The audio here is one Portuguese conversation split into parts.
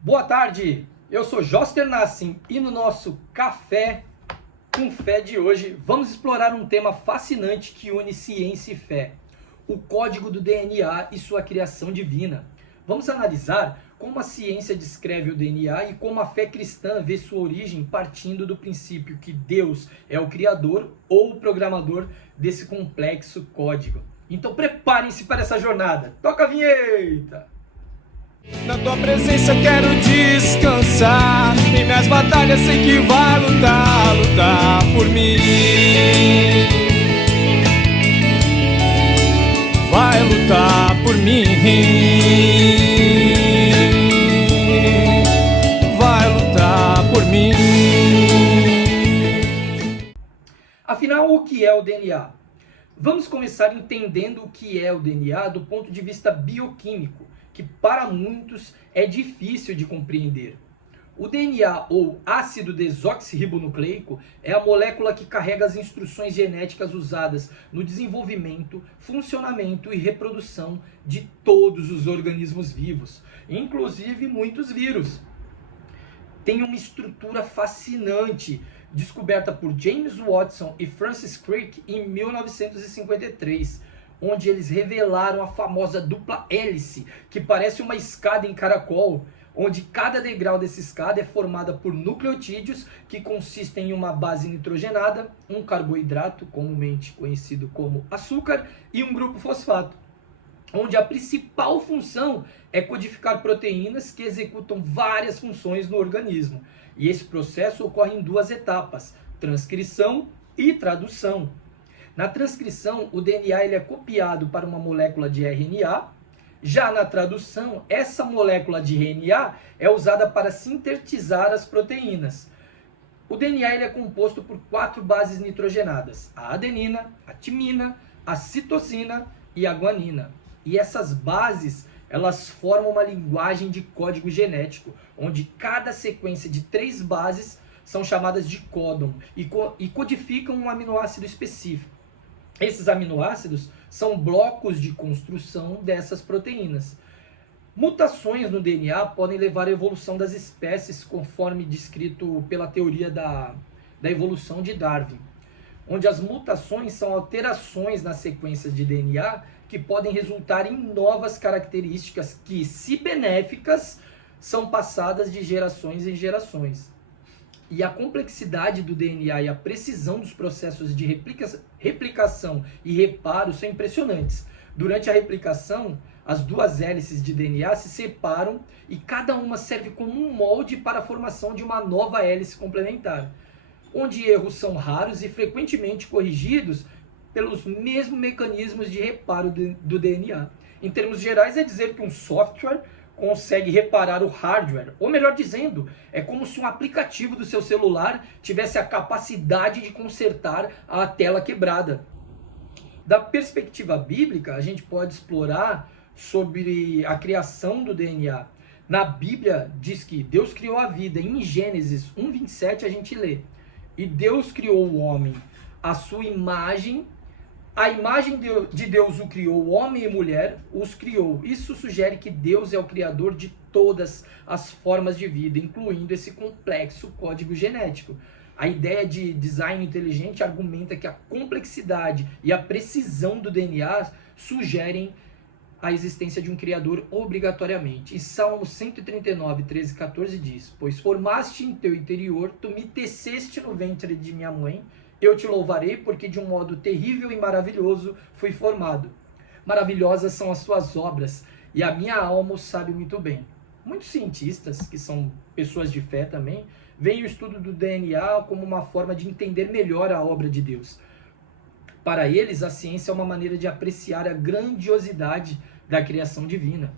Boa tarde, eu sou Joster Nassim e no nosso Café com Fé de hoje vamos explorar um tema fascinante que une ciência e fé, o código do DNA e sua criação divina. Vamos analisar como a ciência descreve o DNA e como a fé cristã vê sua origem partindo do princípio que Deus é o criador ou o programador desse complexo código. Então preparem-se para essa jornada. Toca a vinheta! Na tua presença quero descansar. Em minhas batalhas sei que vai lutar por mim. Vai lutar por mim. Vai lutar por mim. Afinal, o que é o DNA? Vamos começar entendendo o que é o DNA do ponto de vista bioquímico, que para muitos é difícil de compreender. O DNA, ou ácido desoxirribonucleico, é a molécula que carrega as instruções genéticas usadas no desenvolvimento, funcionamento e reprodução de todos os organismos vivos, inclusive muitos vírus. Tem uma estrutura fascinante, descoberta por James Watson e Francis Crick em 1953, onde eles revelaram a famosa dupla hélice, que parece uma escada em caracol, onde cada degrau dessa escada é formada por nucleotídeos que consistem em uma base nitrogenada, um carboidrato, comumente conhecido como açúcar, e um grupo fosfato, onde a principal função é codificar proteínas que executam várias funções no organismo. E esse processo ocorre em duas etapas, transcrição e tradução. Na transcrição, o DNA ele é copiado para uma molécula de RNA. Já na tradução, essa molécula de RNA é usada para sintetizar as proteínas. O DNA ele é composto por 4 bases nitrogenadas: a adenina, a timina, a citosina e a guanina. E essas bases, elas formam uma linguagem de código genético, onde cada sequência de 3 bases são chamadas de códon e codificam um aminoácido específico. Esses aminoácidos são blocos de construção dessas proteínas. Mutações no DNA podem levar à evolução das espécies, conforme descrito pela teoria da evolução de Darwin, onde as mutações são alterações nas sequências de DNA que podem resultar em novas características que, se benéficas, são passadas de gerações em gerações. E a complexidade do DNA e a precisão dos processos de replicação e reparo são impressionantes. Durante a replicação, as 2 hélices de DNA se separam e cada uma serve como um molde para a formação de uma nova hélice complementar, onde erros são raros e frequentemente corrigidos pelos mesmos mecanismos de reparo do DNA. Em termos gerais, é dizer que um software consegue reparar o hardware, ou melhor dizendo, é como se um aplicativo do seu celular tivesse a capacidade de consertar a tela quebrada. Da perspectiva bíblica, a gente pode explorar sobre a criação do DNA. Na Bíblia diz que Deus criou a vida. Em Gênesis 1:27 a gente lê: e Deus criou o homem à sua imagem. A imagem de Deus o criou, homem e mulher os criou. Isso sugere que Deus é o criador de todas as formas de vida, incluindo esse complexo código genético. A ideia de design inteligente argumenta que a complexidade e a precisão do DNA sugerem a existência de um criador obrigatoriamente. E Salmo 139, 13 e 14 diz: pois formaste em teu interior, tu me teceste no ventre de minha mãe, eu te louvarei, porque de um modo terrível e maravilhoso fui formado. Maravilhosas são as tuas obras, e a minha alma o sabe muito bem. Muitos cientistas, que são pessoas de fé também, veem o estudo do DNA como uma forma de entender melhor a obra de Deus. Para eles, a ciência é uma maneira de apreciar a grandiosidade da criação divina.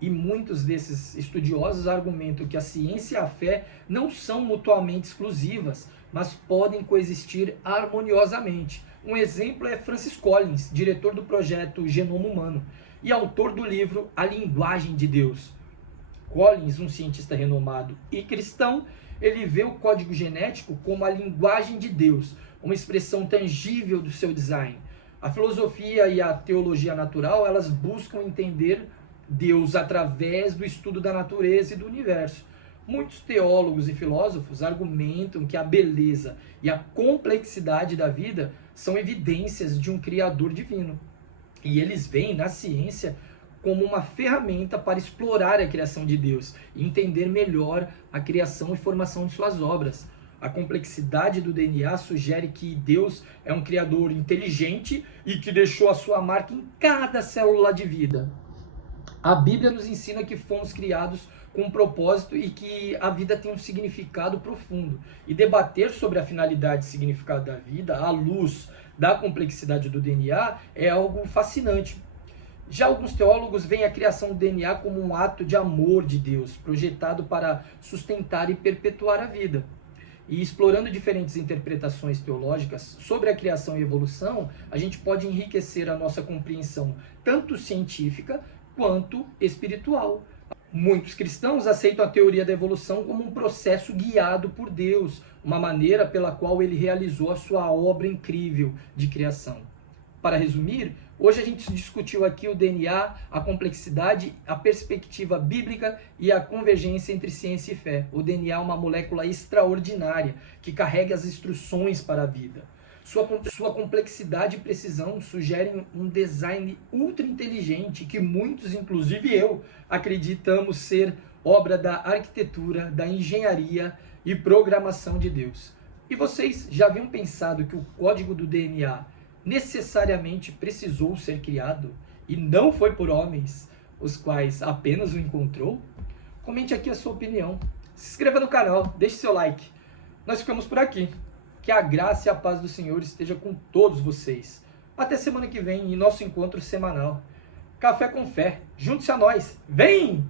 E muitos desses estudiosos argumentam que a ciência e a fé não são mutuamente exclusivas, mas podem coexistir harmoniosamente. Um exemplo é Francis Collins, diretor do projeto Genoma Humano e autor do livro A Linguagem de Deus. Collins, um cientista renomado e cristão, ele vê o código genético como a linguagem de Deus, uma expressão tangível do seu design. A filosofia e a teologia natural, elas buscam entender Deus através do estudo da natureza e do universo. Muitos teólogos e filósofos argumentam que a beleza e a complexidade da vida são evidências de um Criador divino. E eles veem na ciência como uma ferramenta para explorar a criação de Deus e entender melhor a criação e formação de suas obras. A complexidade do DNA sugere que Deus é um Criador inteligente e que deixou a sua marca em cada célula de vida. A Bíblia nos ensina que fomos criados com um propósito e que a vida tem um significado profundo. E debater sobre a finalidade e significado da vida, à luz da complexidade do DNA, é algo fascinante. Já alguns teólogos veem a criação do DNA como um ato de amor de Deus, projetado para sustentar e perpetuar a vida. E explorando diferentes interpretações teológicas sobre a criação e evolução, a gente pode enriquecer a nossa compreensão, tanto científica quanto espiritual. Muitos cristãos aceitam a teoria da evolução como um processo guiado por Deus, uma maneira pela qual ele realizou a sua obra incrível de criação. Para resumir, hoje a gente discutiu aqui o DNA, a complexidade, a perspectiva bíblica e a convergência entre ciência e fé. O DNA é uma molécula extraordinária que carrega as instruções para a vida. Sua complexidade e precisão sugerem um design ultra inteligente que muitos, inclusive eu, acreditamos ser obra da arquitetura, da engenharia e programação de Deus. E vocês já haviam pensado que o código do DNA necessariamente precisou ser criado e não foi por homens, os quais apenas o encontrou? Comente aqui a sua opinião. Se inscreva no canal, deixe seu like. Nós ficamos por aqui. Que a graça e a paz do Senhor esteja com todos vocês. Até semana que vem em nosso encontro semanal. Café com Fé. Junte-se a nós. Vem!